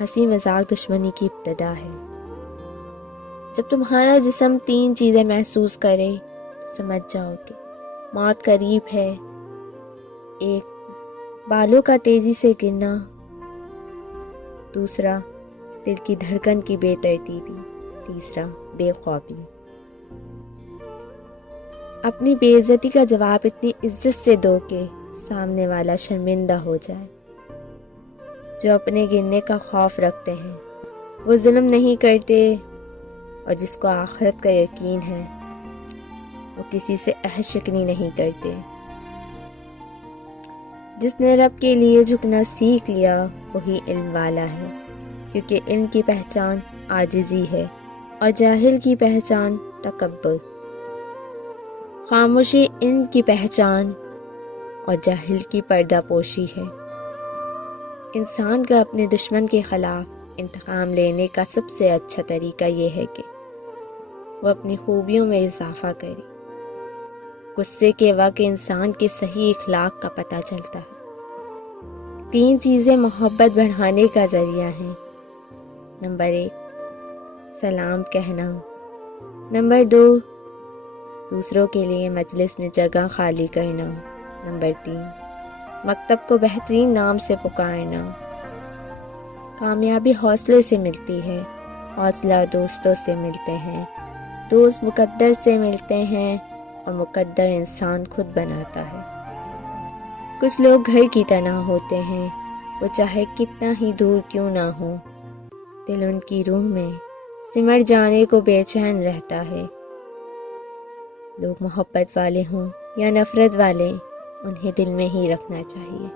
ہنسی مذاق دشمنی کی ابتدا ہے۔ جب تمہارا جسم 3 چیزیں محسوس کرے تو سمجھ جاؤ کہ موت قریب ہے۔ 1 بالوں کا تیزی سے گرنا، 2 دل کی دھڑکن کی بے ترتیبی، 3 بے خوابی۔ اپنی بے عزتی کا جواب اتنی عزت سے دو کہ سامنے والا شرمندہ ہو جائے۔ جو اپنے گرنے کا خوف رکھتے ہیں وہ ظلم نہیں کرتے، اور جس کو آخرت کا یقین ہے وہ کسی سے عہد شکنی نہیں کرتے۔ جس نے رب کے لیے جھکنا سیکھ لیا وہی علم والا ہے، کیونکہ علم کی پہچان عاجزی ہے اور جاہل کی پہچان تکبر۔ خاموشی علم کی پہچان اور جاہل کی پردہ پوشی ہے۔ انسان کا اپنے دشمن کے خلاف انتقام لینے کا سب سے اچھا طریقہ یہ ہے کہ وہ اپنی خوبیوں میں اضافہ کرے۔ غصے کے وقت انسان کے صحیح اخلاق کا پتہ چلتا ہے۔ 3 چیزیں محبت بڑھانے کا ذریعہ ہیں۔ نمبر 1 سلام کہنا، نمبر 2 دوسروں کے لیے مجلس میں جگہ خالی کرنا، نمبر 3 مکتب کو بہترین نام سے پکارنا۔ کامیابی حوصلے سے ملتی ہے، حوصلہ دوستوں سے ملتے ہیں، دوست مقدر سے ملتے ہیں، اور مقدر انسان خود بناتا ہے۔ کچھ لوگ گھر کی طرح ہوتے ہیں، وہ چاہے کتنا ہی دور کیوں نہ ہو، دل ان کی روح میں سمٹ جانے کو بے چین رہتا ہے۔ لوگ محبت والے ہوں یا نفرت والے، انہیں دل میں ہی رکھنا چاہیے۔